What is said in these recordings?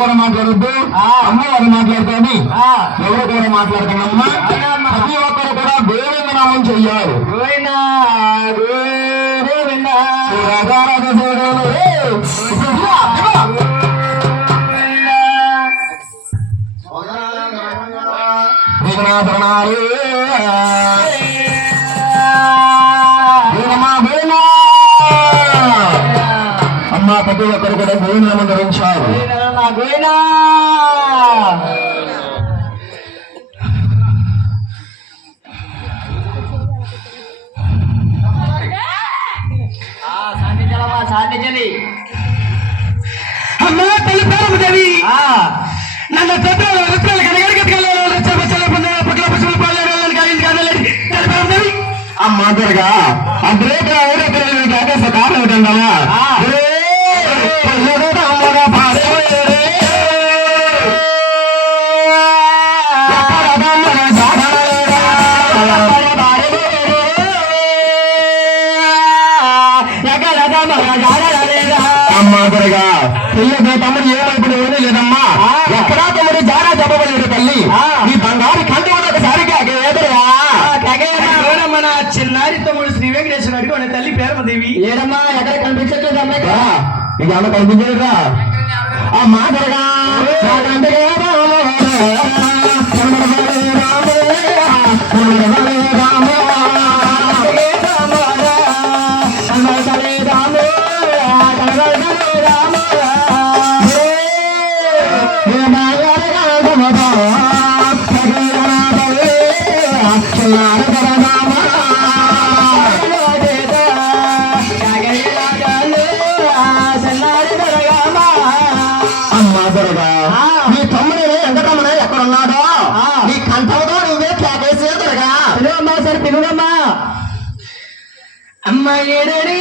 కూడా మాట్లాడద్దు, అమ్మవారు మాట్లాడుతుంది, ఎవరు కూడా మాట్లాడుతున్నామ్మా. ప్రతి ఒక్కరు కూడా గోవింద నామం చెయ్యాలి. అమ్మా ప్రతి ఒక్కరు కూడా గోవిందనామం ధరించారు. అమ్మా తల్లి పేరదేవి నన్ను అమ్మా త్వరగా అద్రేక కారణం ఏంటంటావా అమ్మా త్వరగా పిల్లకి తమ్ముడు ఏమైపుడు లేదమ్మా. ఎక్కడా తమ్ముడు జారా చెప్పబడలేదు తల్లి. ఈ బంగారు కంటి ఒకసారి ఎదురుగా మన చిన్నారి తమ్ముడు శ్రీ వెంకటేశ్వర అడిగి తల్లి పేరమదేవి ఏడమ్మా ఎక్కడ కనిపించట్లేదు అమ్మాయి ఇక అమ్మ కనిపించలేదురా. అమ్మా త్వరగా నీ తమ్ముడు వెంకటరమణ ఎక్కడున్నాడో నీ కంఠంతో నువ్వే కేకేసేదరగా పిలువమ్మా. సరే పిలువమ్మా. అమ్మ ఏడని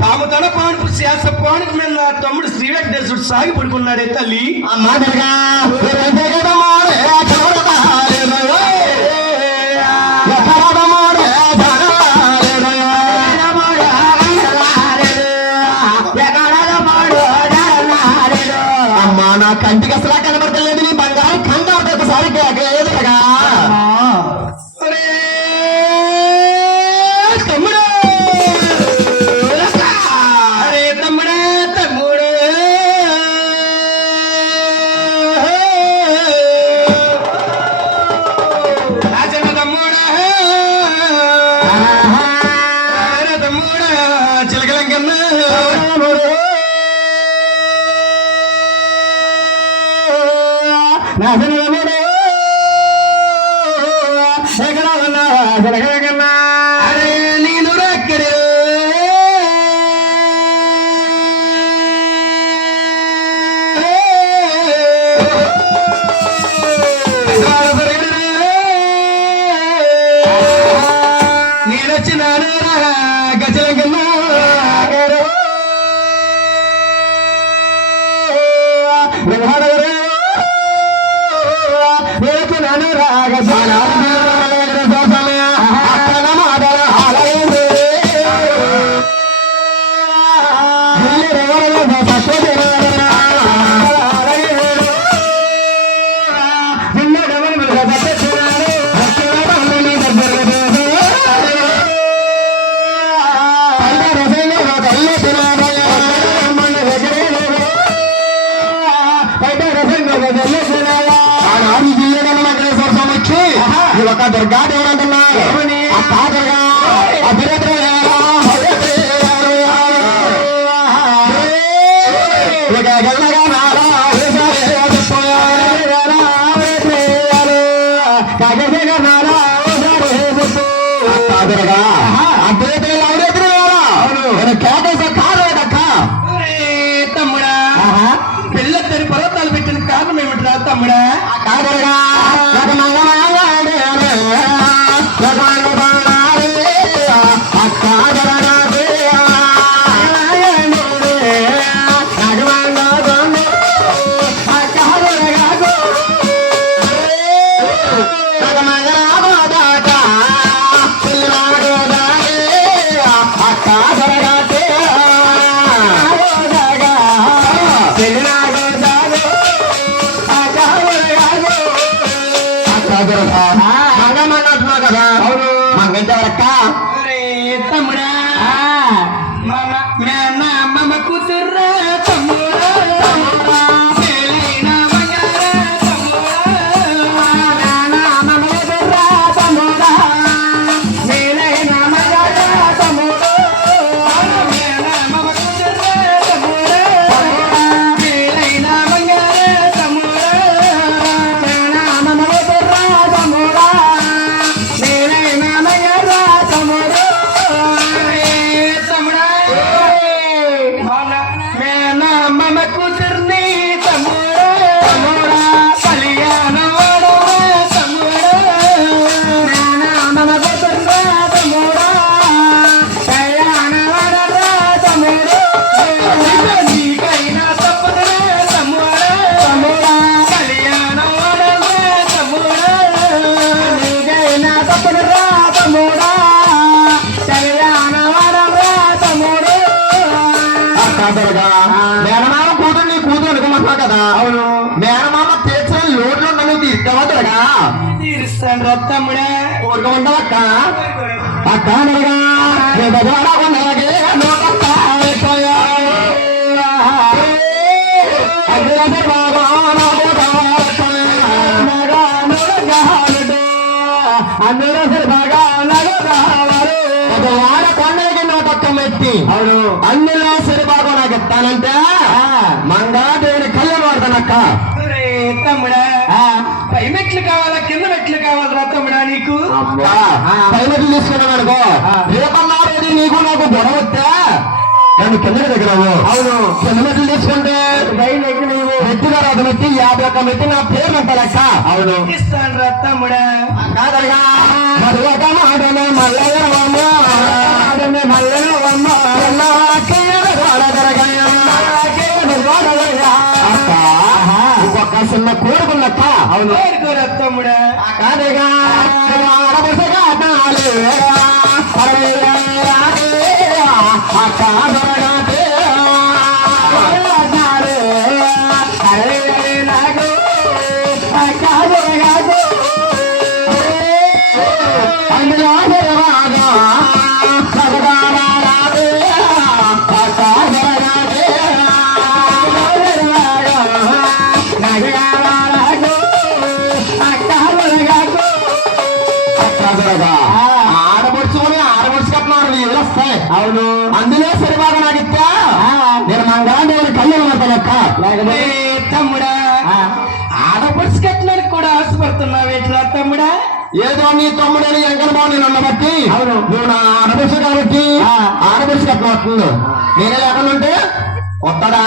పాము తన పాను శాస పానికి మీద నా తమ్ముడు శ్రీ వెంకటేశ్వరుడు సాగి పడుకున్నాడే తల్లి. అమ్మా నా కంటికి అసలు కనబడతలేదు. నీ బంగారు కంట ఒకసారి ఎదురుగా నేను అక్కడే నేను వచ్చినాను గజల కన్నా అక్క దుర్గా దేవుడు అంటున్నా అక్క దుర్గా అభిరేత్రి తమ్ముడా పిల్లద్దరి పర్వతాలు పెట్టిన కారణం ఏమిట్రా తమ్ముడా కదా అవును మంగళక్క తమ్ముడా మమ కూతుర్రా తమ్ముడా మేనమామ కూతురు నీ కూతురు అనుకోమంటున్నావు కదా అవును మేనమామ తీర్చిన లోడ్లు నన్ను తీర్చవద్దుగా తీరుస్తాను రా తమ్ముడా ఊరుకోమంటావు అక్క అక్క కొండలకి నోటక్కం ఎత్తి అవును అందులో సరిబాగో నాకు ఎత్తానంటే మంగా దేవుని కళ్ళు వాడతానక్క తమ్ముడా పై మెట్లు కావాలా కింద మెట్లు కావాలరా తమ్ముడా నీకు పై మెట్లు తీసుకున్నాను అనుకో రేపన్నా రోజు నీకు నాకు గొడవ వస్తే కానీ కింద దగ్గర అవును కింద మెట్లు తీసుకుంటే మెట్టిగా రాదు మెట్టి 51 మెట్టి నా పేరు అంత లెక్క అవును ఇస్తాను రా తమ్ముడా కాదరగా మరొక మాటనే మల్లయ్యమ్మ మల్లయ్యమ్మ ఒక్క చిన్న కోరుకున్నక్క అవును కోరుకోరా తమ్ముడా కాదగా అవును అందులో సరిబాగా నాకు ఇస్తా నేను మంగళ కళ్ళు పడతానక్క లేకపోతే తమ్ముడా ఆడపడుచు కట్టడానికి కూడా ఆశపడుతున్నావు ఎట్లా తమ్ముడా ఏదో నీ తమ్ముడని ఎంకనబాబు నేను అన్న బట్టి అవును నువ్వు నా ఆడపడుచు కాబట్టి ఆడపడుచు కట్టడం వస్తుంది నేనే లేకుండా ఉంటే వస్తాడా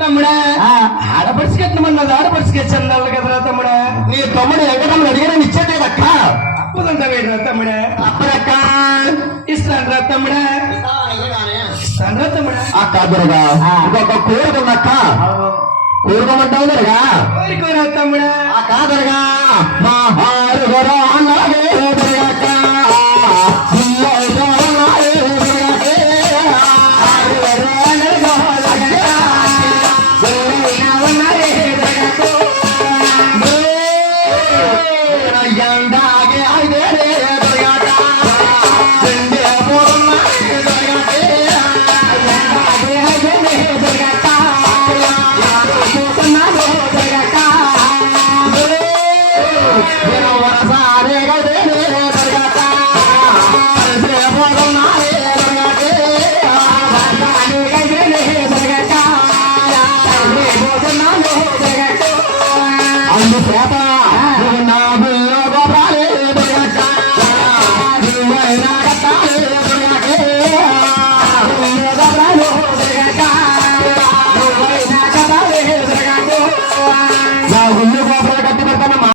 తమ్ముడా ఆడపడుచు కట్టమన్నది ఆడపడుచుకే చెందాలి కదరా తమ్ముడా నీ తమ్ముడు ఎంకటమ్మని అడిగిన ఇచ్చేదేదక్క తప్పదంట వేడురా తమ్ముడా అప్పుడక్క ఇస్తాను రా తమ్ముడా ఇస్తాను రా తమ్ముడా అక్క దుర్గా ఇంకొక కోరుకుందక్క కోరుకోమంటావు దుర్గా కోరుకోరా తమ్ముడా అక్క దుర్గా మా హారు